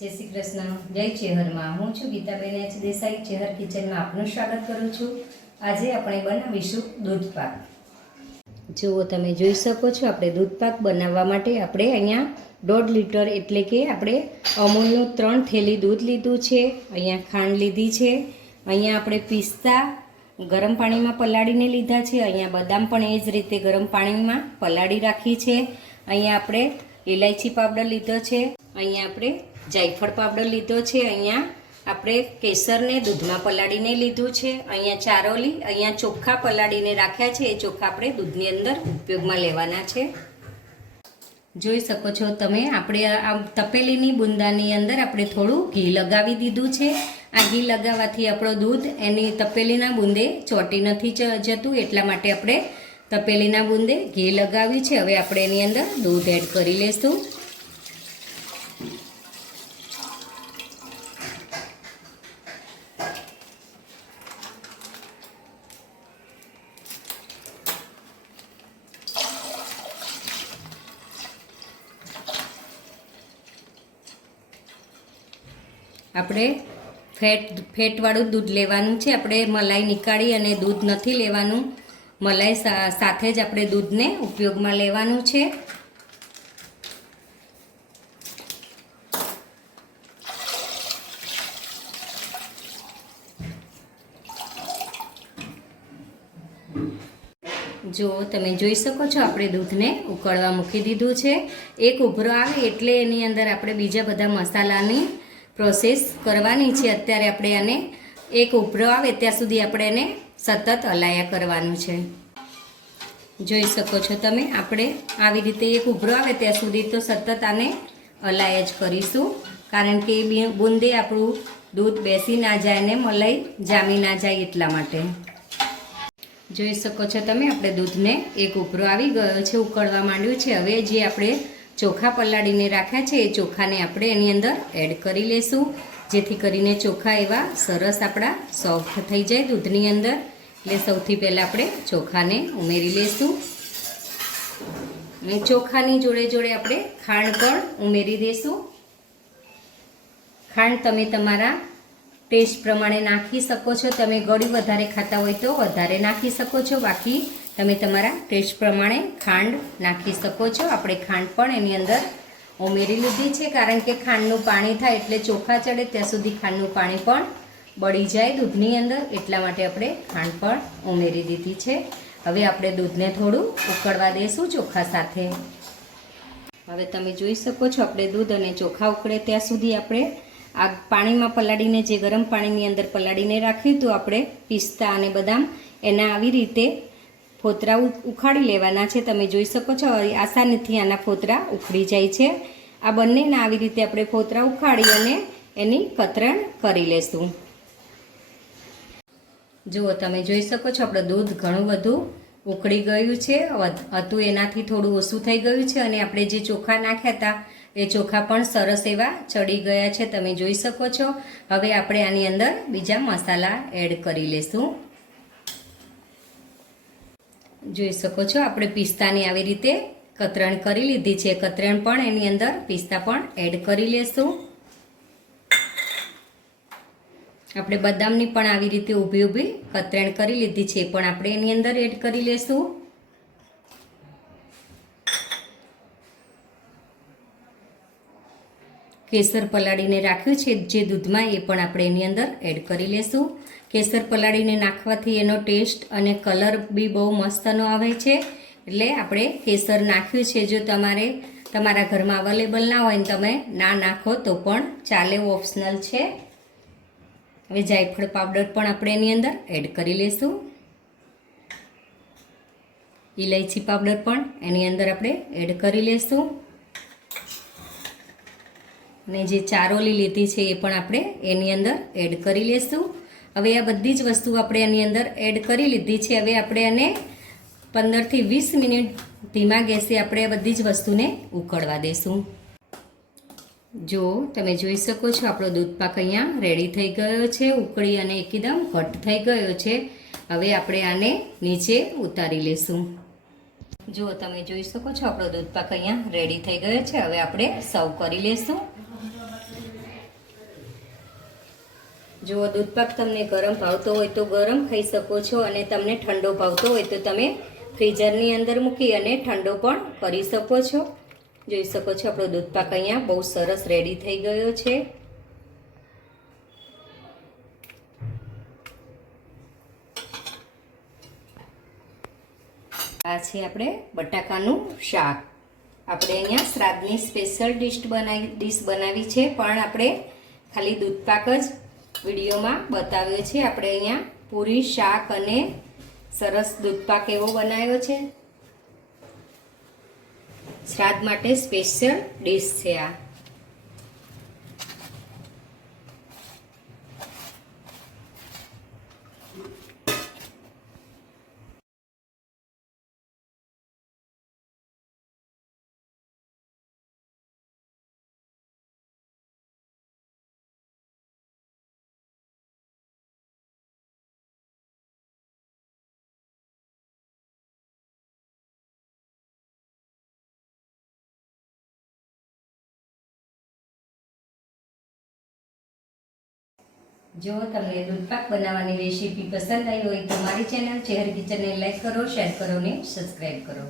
जय श्री कृष्ण। जय चेहर में हूँ छू गीताबेन एच देसाई। चेहर किचन में आपनु स्वागत करूँ छूँ। आज આપણે બનાવીશું दूध पाक। जो તમે જોઈ શકો છો આપણે दूध पाक બનાવવા માટે આપણે અહીંયા 1.5 લીટર એટલે કે આપણે અમૂલનું 3 થેલી दूध લીધું છે। અહીંયા ખાંડ લીધી છે। અહીંયા આપણે પિસ્તા ગરમ પાણીમાં પલાળીને લીધા છે। અહીંયા બદામ પણ એ જ રીતે ગરમ પાણીમાં પલાળી રાખી છે। અહીંયા આપણે ઇલાયચી પાવડર લીધો છે। અહીંયા આપણે જાયફળ પાવડર લીધો છે। અહીંયા આપણે કેસરને દૂધમાં પલાળીને લીધું છે। અહીંયા ચારોલી અહીંયા ચોખ્ખા પલાળીને રાખ્યા છે। એ ચોખ્ખા આપણે દૂધની અંદર ઉપયોગમાં લેવાના છે। જોઈ શકો છો તમે આપણે આ તપેલીની બુંદાની અંદર આપણે થોડું ઘી લગાવી દીધું છે। આ ઘી લગાવવાથી આપણો દૂધ એની તપેલીના બુંદે ચોંટી નથી જતું, એટલા માટે આપણે તપેલીના બુંદે ઘી લગાવ્યું છે। હવે આપણે એની અંદર દૂધ એડ કરી લઈશું। આપણે ફેટવાળું દૂધ લેવાનું છે। આપણે મલાઈ નીકાળી અને દૂધ નથી લેવાનું, મલાઈ સાથે જ આપણે દૂધને ઉપયોગમાં લેવાનું છે। જો તમે જોઈ શકો છો આપણે દૂધને ઉકળવા મૂકી દીધું છે। એક ઉભરો આવે એટલે એની અંદર આપણે બીજા બધા મસાલાની પ્રોસેસ કરવાની છે। અત્યારે આપણે આને એક ઉભરો આવે ત્યાં સુધી આપણે એને સતત હલાયા કરવાનું છે। જોઈ શકો છો તમે આપણે આવી રીતે એક ઉભરો આવે ત્યાં સુધી તો સતત આને હલાયા જ કરીશું, કારણ કે બુંદે આપણું દૂધ બેસી ના જાય ને મલાઈ જામી ના જાય એટલા માટે। જોઈ શકો છો તમે આપણે દૂધને એક ઉભરો આવી ગયો છે, ઉકળવા માંડ્યું છે। હવે જે આપણે ચોખા પલાળીને રાખ્યા છે એ ચોખાને આપણે એની અંદર એડ કરી લઈશું, જેથી કરીને ચોખા એવા સરસ આપણા સોફ્ટ થઈ જાય દૂધની અંદર। એટલે સૌથી પહેલાં આપણે ચોખાને ઉમેરી લઈશું અને ચોખાની જોડે જોડે આપણે ખાંડ પણ ઉમેરી દઈશું। ખાંડ તમે તમારા ટેસ્ટ પ્રમાણે નાખી શકો છો। તમે ગળ્યું વધારે ખાતા હોય તો વધારે નાખી શકો છો, બાકી તમે તમારા ટેસ્ટ પ્રમાણે ખાંડ નાખી શકો છો। આપણે ખાંડ પણ એની અંદર ઉમેરી લીધી છે, કારણ કે ખાંડનું પાણી થાય એટલે ચોખા ચડે ત્યાં સુધી ખાંડનું પાણી પણ બળી જાય દૂધની અંદર, એટલા માટે આપણે ખાંડ પણ ઉમેરી દીધી છે। હવે આપણે દૂધને થોડું ઉકળવા દઈશું ચોખા સાથે। હવે તમે જોઈ શકો છો આપણે દૂધ અને ચોખા ઉકળે ત્યાં સુધી આપણે આ પાણીમાં પલાળીને જે ગરમ પાણીની અંદર પલાળીને રાખ્યું હતું આપણે પિસ્તા અને બદામ, એના આવી રીતે ફોતરા ઉખાડી લેવાના છે। તમે જોઈ શકો છો આસાનીથી આના ફોતરા ઉખડી જાય છે। આ બંનેના આવી રીતે આપણે ફોતરા ઉખાડી અને એની કતરણ કરી લેશું। જુઓ તમે જોઈ શકો છો આપણું દૂધ ઘણું બધું ઉકળી ગયું છે, હતું એનાથી થોડું ઓછું થઈ ગયું છે, અને આપણે જે ચોખા નાખ્યા હતા એ ચોખા પણ સરસ એવા ચડી ગયા છે, તમે જોઈ શકો છો। હવે આપણે આની અંદર બીજા મસાલા એડ કરી લઈશું। જોઈ શકો છો આપણે પિસ્તાની આવી રીતે કતરણ કરી લીધી છે। કતરણ પણ એની અંદર પિસ્તા પણ એડ કરી લેશું। આપણે બદામની પણ આવી રીતે ઊભી ઊભી કતરણ કરી લીધી છે, પણ આપણે એની અંદર એડ કરી લેશું। કેસર પલાળીને રાખ્યું છે જે દૂધમાં, એ પણ આપણે એની અંદર એડ કરી લેશું। કેસર પલાળીને નાખવાથી એનો ટેસ્ટ અને કલર બી બહુ મસ્તનો આવે છે, એટલે આપણે કેસર નાખ્યું છે। જો તમારા ઘરમાં અવેલેબલ ના હોય ને તમે ના નાખો તો પણ ચાલે, ઓપ્શનલ છે। હવે જાયફળ પાવડર પણ આપણે એની અંદર એડ કરી લઈશું। ઇલાયચી પાવડર પણ એની અંદર આપણે એડ કરી લઈશું, અને જે ચારોલી લીધી છે એ પણ આપણે એની અંદર એડ કરી લઈશું। હવે આ બધી જ વસ્તુ આપણે એની અંદર એડ કરી લીધી છે। હવે આપણે એને 15 થી 20 મિનિટ ધીમા ગેસે આપણે આ બધી જ વસ્તુને ઉકળવા દઈશું। જો તમે જોઈ શકો છો આપણો દૂધ પાક અહીંયા રેડી થઈ ગયો છે, ઉકળી અને એકદમ ઘટ થઈ ગયો છે। હવે આપણે આને નીચે ઉતારી લઈશું। જો તમે જોઈ શકો છો આપણો દૂધ પાક અહીંયા રેડી થઈ ગયો છે। હવે આપણે સર્વ કરી લઈશું। જો દૂધપાક તમને ગરમ ભાવતો હોય તો ગરમ ખાઈ શકો છો, અને તમને ઠંડો ભાવતો હોય તો તમે ફ્રીઝરની અંદર મૂકી અને ઠંડો પણ કરી શકો છો. જોઈ શકો છો આપણો દૂધપાક અહીંયા બહુ સરસ રેડી થઈ ગયો છે. આ છે આપણે બટાકાનું શાક. આપણે અહીંયા શ્રાદ્ધની સ્પેશિયલ ડીશ બનાવી છે, પણ આપણે ખાલી દૂધપાક જ વિડીયોમાં બતાવ્યો છે. આપણે અહીંયા પૂરી, શાક અને સરસ દૂધપાક એવો બનાવ્યો છે. શ્રાદ્ધ માટે સ્પેશિયલ ડીશ છે આ. જો તમને દૂધપાક બનાવવાની રેસીપી પસંદ આવી હોય તો મારી ચેનલ ચેહર કિચનને લાઈક કરો, શેર કરો અને સબસ્ક્રાઈબ કરો.